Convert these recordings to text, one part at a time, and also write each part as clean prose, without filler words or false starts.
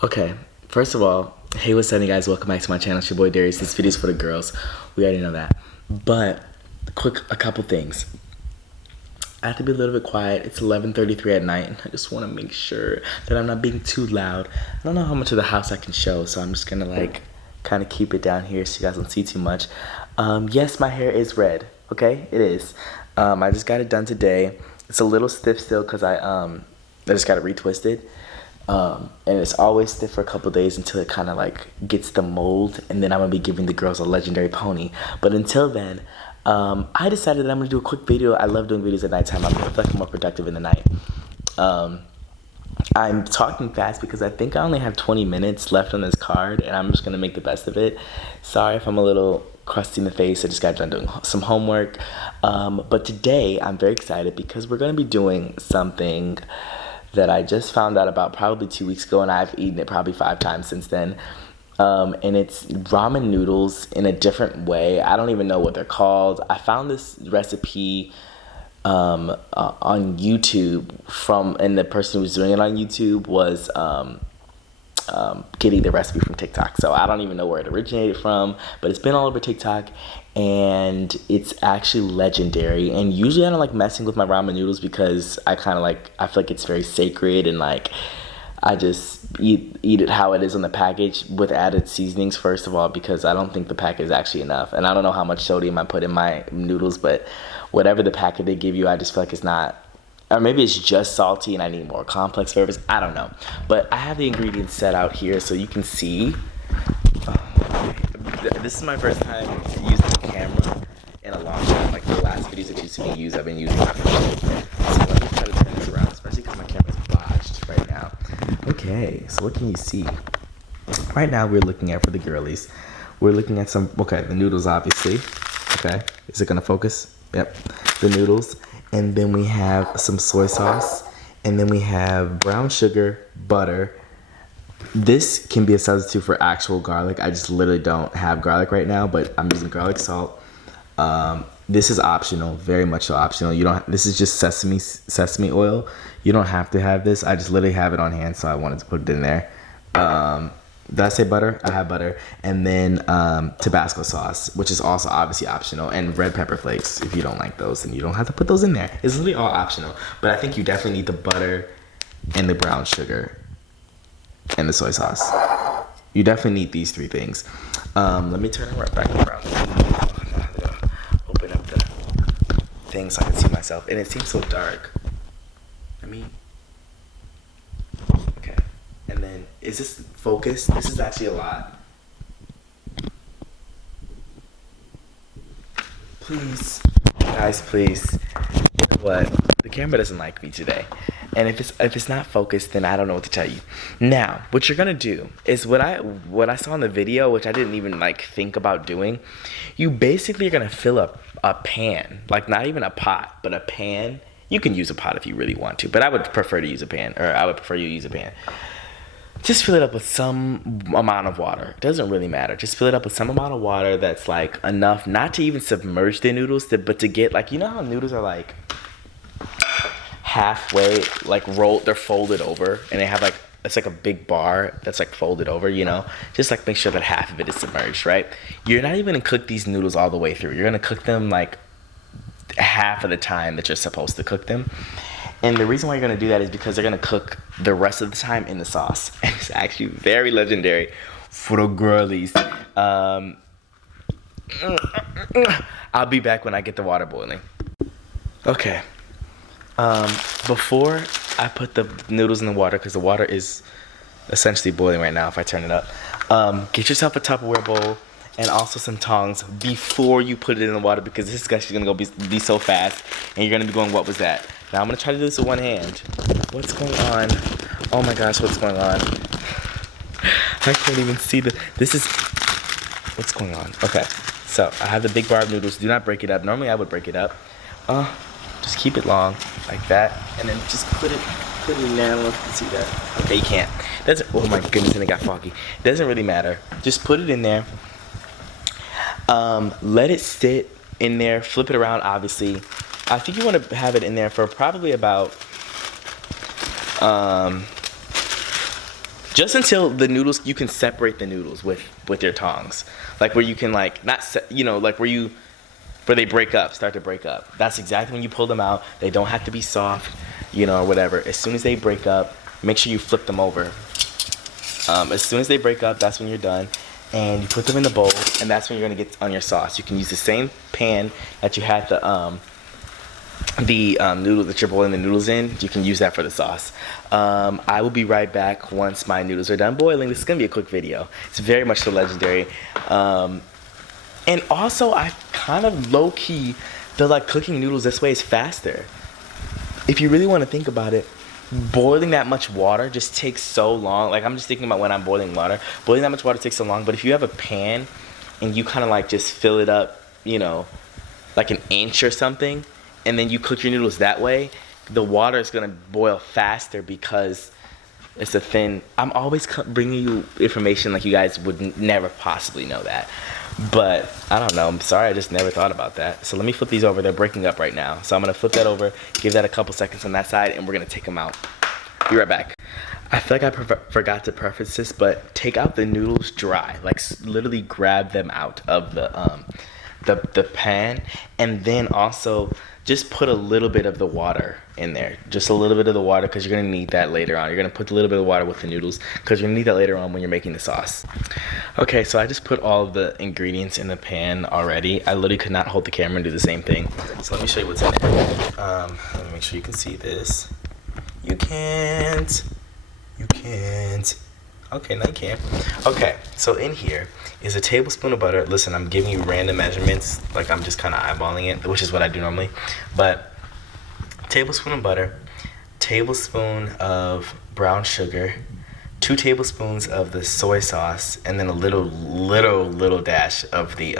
Okay, first of all, hey, what's up, you guys? Welcome back to my channel. It's your boy Darius. This video's for the girls. We already know that. But, a couple things. I have to be a little bit quiet. It's 11:33 at night, and I just want to make sure that I'm not being too loud. I don't know how much of the house I can show, so I'm just gonna kind of keep it down here so you guys don't see too much. Yes, my hair is red. Okay, it is. I just got it done today. It's a little stiff still because I just got it retwisted. And it's always stiff for a couple days until it kind of gets the mold, and then I'm gonna be giving the girls a legendary pony. But until then, I decided that I'm gonna do a quick video. I love doing videos at nighttime. I feel like I'm more productive in the night. I'm talking fast because I think I only have 20 minutes left on this card, and I'm just gonna make the best of it. Sorry if I'm a little crusty in the face. I just got done doing some homework. But today I'm very excited because we're gonna be doing something that I just found out about probably 2 weeks ago, and I've eaten it probably 5 times since then. And it's ramen noodles in a different way. I don't even know what they're called. I found this recipe on YouTube and the person who was doing it on YouTube was getting the recipe from TikTok. So I don't even know where it originated from, but it's been all over TikTok, and it's actually legendary. And usually I don't like messing with my ramen noodles because I feel like it's very sacred, and I just eat it how it is on the package with added seasonings, first of all, because I don't think the packet is actually enough. And I don't know how much sodium I put in my noodles, but whatever the packet they give you, I just feel like it's not, or maybe it's just salty and I need more complex flavors. I don't know. But I have the ingredients set out here so you can see. This is my first time using the camera in a long time. Like the last videos that you see me use, I've been using my phone. So let me try to turn this around, especially because my camera's botched right now. Okay, so what can you see? Right now we're looking at, for the girlies, we're looking at the noodles obviously. Okay, is it gonna focus? Yep, the noodles. And then we have some soy sauce, and then we have brown sugar, butter. This can be a substitute for actual garlic. I just literally don't have garlic right now, but I'm using garlic salt. This is optional, very much so optional. This is just sesame oil. You don't have to have this. I just literally have it on hand, so I wanted to put it in there. Did I say butter? I have butter. And then Tabasco sauce, which is also obviously optional, and red pepper flakes. If you don't like those, then you don't have to put those in there. It's literally all optional. But I think you definitely need the butter and the brown sugar and the soy sauce. You definitely need these 3 things. Let me turn it right back around. Open up the thing so I can see myself. And it seems so dark. Okay. And then, is this focused? This is actually a lot. Please. Guys, please. You know what? The camera doesn't like me today. And if it's not focused, then I don't know what to tell you. Now, what you're gonna do is what I saw in the video, which I didn't even think about doing. You basically are gonna fill up a pan, not even a pot, but a pan. You can use a pot if you really want to, but I would prefer to use a pan, or I would prefer you use a pan. Just fill it up with some amount of water. It doesn't really matter. Just fill it up with some amount of water that's enough not to even submerge the noodles, but to get you know how noodles are halfway rolled, they're folded over, and they have it's a big bar that's folded over, just make sure that half of it is submerged, right? You're not even gonna cook these noodles all the way through. You're gonna cook them half of the time that you're supposed to cook them. And the reason why you're gonna do that is because they're gonna cook the rest of the time in the sauce. And it's actually very legendary for the girlies. I'll be back when I get the water boiling. Okay. Before I put the noodles in the water, because the water is essentially boiling right now if I turn it up, get yourself a Tupperware bowl and also some tongs before you put it in the water, because this is actually gonna be so fast, and you're gonna be going, what was that? Now I'm gonna try to do this with one hand. What's going on? Oh my gosh, what's going on? I can't even see what's going on? Okay, so I have the big bar of noodles. Do not break it up. Normally I would break it up. Just keep it long, like that, and then just put it in there. I don't know if you can see that. Okay, you can't. Oh my goodness, and it got foggy. It doesn't really matter. Just put it in there. Let it sit in there. Flip it around, obviously. I think you want to have it in there for probably about just until the noodles, you can separate the noodles with your tongs, like where you can like not like where they break up, start to break up. That's exactly when you pull them out. They don't have to be soft, or whatever. As soon as they break up, make sure you flip them over. As soon as they break up, that's when you're done. And you put them in the bowl, and that's when you're gonna get on your sauce. You can use the same pan that you had the noodle that you're boiling the noodles in. You can use that for the sauce. I will be right back once my noodles are done boiling. This is gonna be a quick video. It's very much so legendary. And also, I kind of low-key feel like cooking noodles this way is faster. If you really want to think about it, boiling that much water just takes so long. Like, I'm just thinking about when I'm boiling water. Boiling that much water takes so long, but if you have a pan and you kind of like just fill it up, like an inch or something, and then you cook your noodles that way, the water is gonna boil faster because it's a thin. I'm always bringing you information like you guys would never possibly know that. But I don't know, I'm sorry, I just never thought about that. So let me flip these over. They're breaking up right now. So I'm gonna flip that over, give that a couple seconds on that side, and we're gonna take them out. Be right back. I feel like I forgot to preface this, but take out the noodles dry. Like literally grab them out of the pan, and then also just put a little bit of the water in there. Just a little bit of the water, because you're gonna need that later on. You're gonna put a little bit of water with the noodles, because you're gonna need that later on when you're making the sauce. Okay, so I just put all of the ingredients in the pan already. I literally could not hold the camera and do the same thing. So let me show you what's in it. Let me make sure you can see this. You can't. Okay, now you can. Okay, so in here is a tablespoon of butter. Listen, I'm giving you random measurements, like I'm just kind of eyeballing it, which is what I do normally. But tablespoon of butter, tablespoon of brown sugar, 2 tablespoons of the soy sauce, and then a little dash of the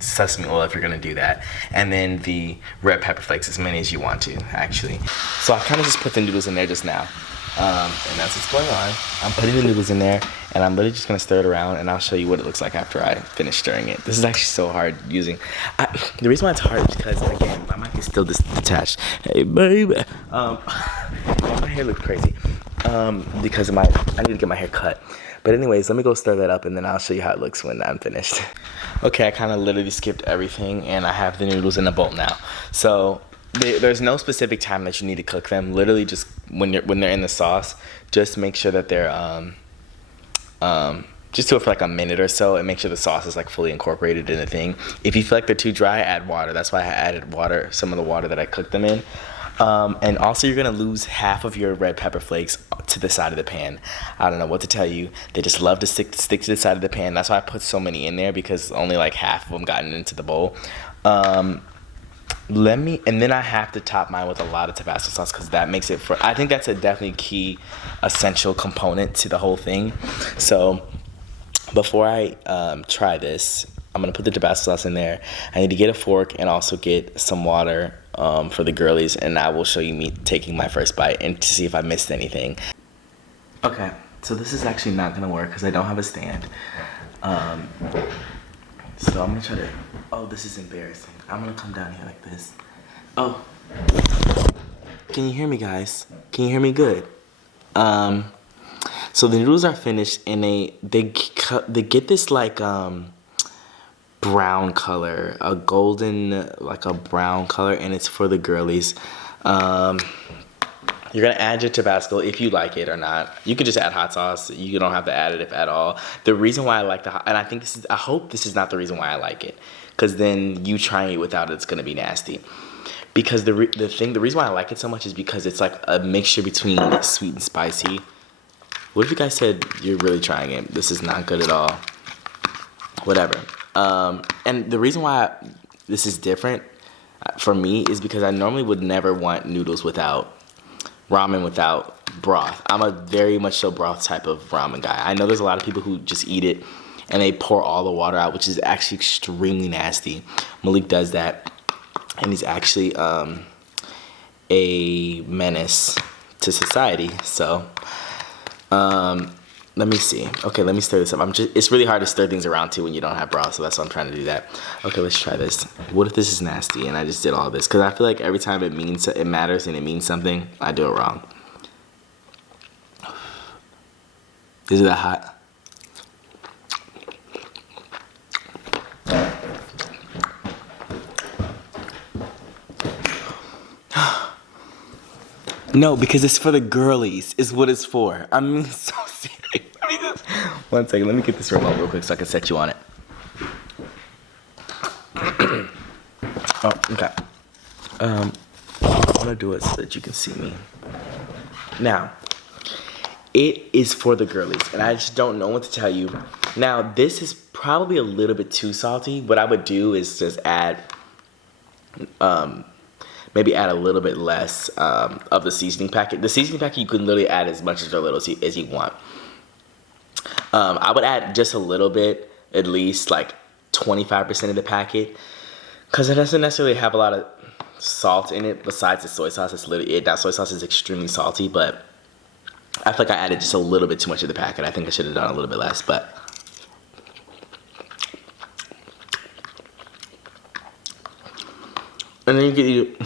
sesame oil if you're gonna do that, and then the red pepper flakes, as many as you want to, actually. So I kind of just put the noodles in there just now. And that's what's going on. I'm putting the noodles in there, and I'm literally just gonna stir it around, and I'll show you what it looks like after I finish stirring it. This is actually so hard using. The reason why it's hard is because, again, my mic is still detached. Hey, baby. My hair looks crazy. Because I need to get my hair cut. But anyways, let me go stir that up, and then I'll show you how it looks when I'm finished. Okay, I kind of literally skipped everything, and I have the noodles in a bowl now. So there's no specific time that you need to cook them. Literally, just when they're in the sauce, just make sure that they're just do it for like a minute or so, and make sure the sauce is like fully incorporated in the thing. If you feel like they're too dry, add water. That's why I added water, some of the water that I cooked them in. And also, you're gonna lose half of your red pepper flakes to the side of the pan. I don't know what to tell you. They just love to stick to the side of the pan. That's why I put so many in there, because only like half of them gotten into the bowl. And then I have to top mine with a lot of Tabasco sauce, because that makes it I think that's a definitely key, essential component to the whole thing. So before I try this, I'm gonna put the Tabasco sauce in there. I need to get a fork and also get some water for the girlies, and I will show you me taking my first bite and to see if I missed anything. Okay, so this is actually not gonna work because I don't have a stand. So I'm gonna try to. Oh, this is embarrassing. I'm gonna come down here like this. Oh, can you hear me, guys? Can you hear me good? So the noodles are finished, and they get this like brown color, a golden, like a brown color, and it's for the girlies. You're gonna add your Tabasco if you like it or not. You can just add hot sauce. You don't have to add it at all. The reason why I like and I hope this is not the reason why I like it, because then you trying it without it's gonna be nasty. Because the reason why I like it so much is because it's like a mixture between sweet and spicy. What if you guys said you're really trying it? This is not good at all. Whatever. And the reason why this is different for me is because I normally would never want noodles without ramen without broth. I'm a very much so broth type of ramen guy. I know there's a lot of people who just eat it and they pour all the water out, which is actually extremely nasty. Malik does that, and he's actually a menace to society. So let me see. Okay, let me stir this up. It's really hard to stir things around too when you don't have broth, so that's why I'm trying to do that. Okay, let's try this. What if this is nasty and I just did all this? Because I feel like every time it matters and it means something, I do it wrong. Is it that hot? No, because it's for the girlies. Is what it's for. I mean, so serious. One second. Let me get this remote real quick so I can set you on it. Oh, okay. I want to do it so that you can see me. Now, it is for the girlies, and I just don't know what to tell you. Now, this is probably a little bit too salty. What I would do is just add, maybe add a little bit less of the seasoning packet. The seasoning packet, you can literally add as much or little as you want. I would add just a little bit, at least like 25% of the packet, because it doesn't necessarily have a lot of salt in it besides the soy sauce. It's literally it. That soy sauce is extremely salty, but I feel like I added just a little bit too much of the packet. I think I should have done a little bit less, but and then you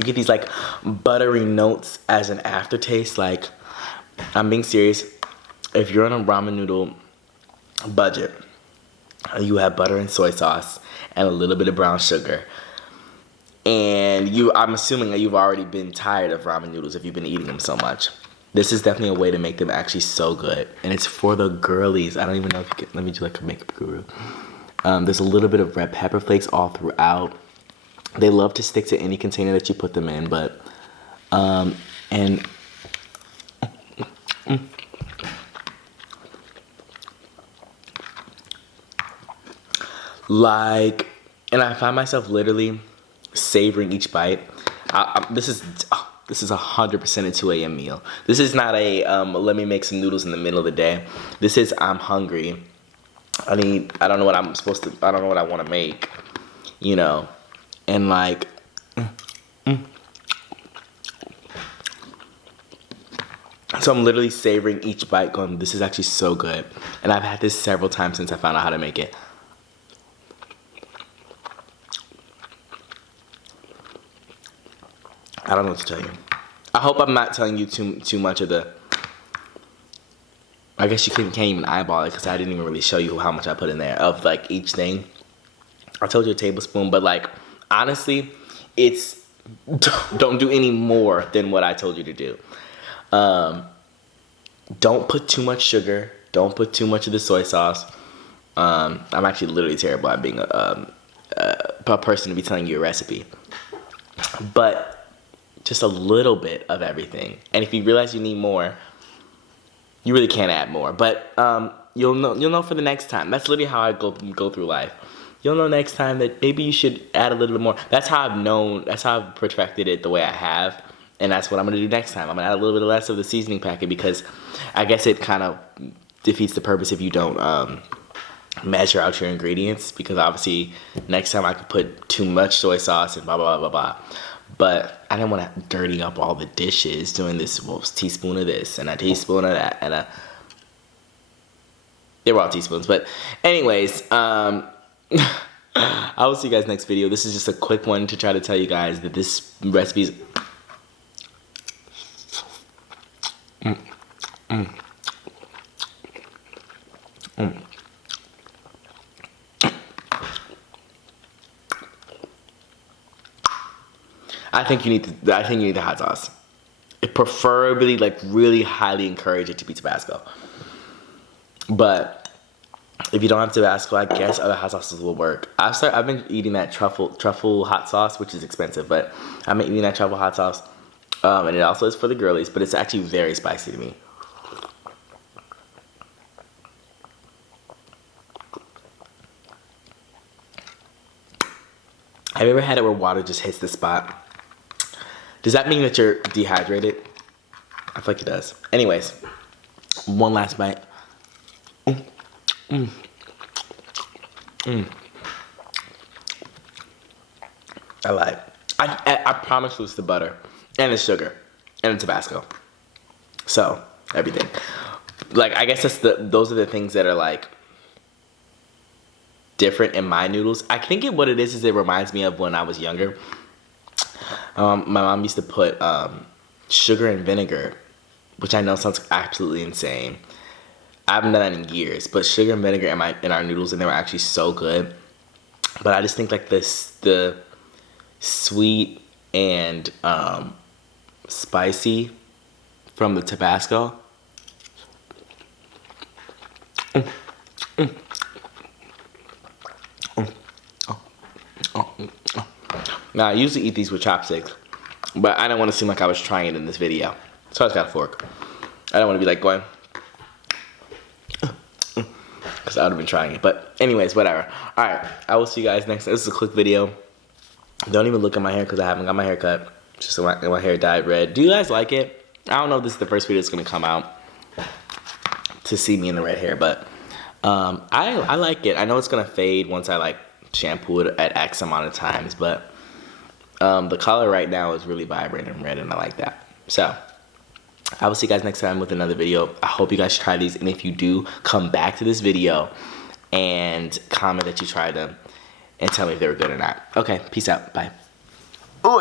get these like buttery notes as an aftertaste. Like, I'm being serious. If you're on a ramen noodle budget, you have butter and soy sauce and a little bit of brown sugar, and I'm assuming that you've already been tired of ramen noodles if you've been eating them so much. This is definitely a way to make them actually so good, and it's for the girlies. I don't even know if you can. Let me do like a makeup guru. There's a little bit of red pepper flakes all throughout. They love to stick to any container that you put them in, but and I find myself literally savoring each bite. This is 100% a 2 a.m. meal. This is not a let me make some noodles in the middle of the day. This is I'm hungry. I don't know what I want to make, you know, and like, so I'm literally savoring each bite going, this is actually so good. And I've had this several times since I found out how to make it. I don't know what to tell you. I hope I'm not telling you too much of the, I guess you can't even eyeball it because I didn't even really show you how much I put in there of like each thing. I told you a tablespoon, but like honestly, it's don't do any more than what I told you to do. Don't put too much sugar. Don't put too much of the soy sauce. I'm actually literally terrible at being a person to be telling you a recipe, but just a little bit of everything. And if you realize you need more, you really can't add more, but you'll know for the next time. That's literally how I go through life. You'll know next time that maybe you should add a little bit more. That's how I've perfected it the way I have, and that's what I'm gonna do next time. I'm gonna add a little bit less of the seasoning packet because I guess it kind of defeats the purpose if you don't measure out your ingredients, because obviously next time I could put too much soy sauce and blah blah blah blah blah. But I didn't want to dirty up all the dishes doing this teaspoon of this and a teaspoon of that and they were all teaspoons. But anyways, I will see you guys next video. This is just a quick one to try to tell you guys that this recipe is I think you need the hot sauce. Preferably, like, really highly encourage it to be Tabasco. But if you don't have Tabasco, I guess other hot sauces will work. I've been eating that truffle hot sauce, which is expensive, but I've been eating that truffle hot sauce, and it also is for the girlies, but it's actually very spicy to me. Have you ever had it where water just hits the spot? Does that mean that you're dehydrated? I feel like it does. Anyways, one last bite. I lied. I promise you it's the butter and the sugar and the Tabasco. So everything. Like, I guess those are the things that are like different in my noodles. I think what it is it reminds me of when I was younger. My mom used to put sugar and vinegar which I know sounds absolutely insane. I haven't done that in years, but sugar and vinegar in our noodles, and they were actually so good. But I just think like the sweet and spicy from the Tabasco. Now I usually eat these with chopsticks, but I didn't want to seem like I was trying it in this video, so I just got a fork. I don't want to be like going, because I would have been trying it. But anyways, whatever. All right, I will see you guys next. This is a quick video. Don't even look at my hair because I haven't got my hair cut. Just my hair dyed red. Do you guys like it? I don't know if this is the first video that's gonna come out to see me in the red hair, but I like it. I know it's gonna fade once I like shampoo it at X amount of times, but the color right now is really vibrant and red, and I like that. So I will see you guys next time with another video. I hope you guys try these, and if you do, come back to this video and comment that you tried them and tell me if they were good or not. Okay, peace out. Bye. Oh.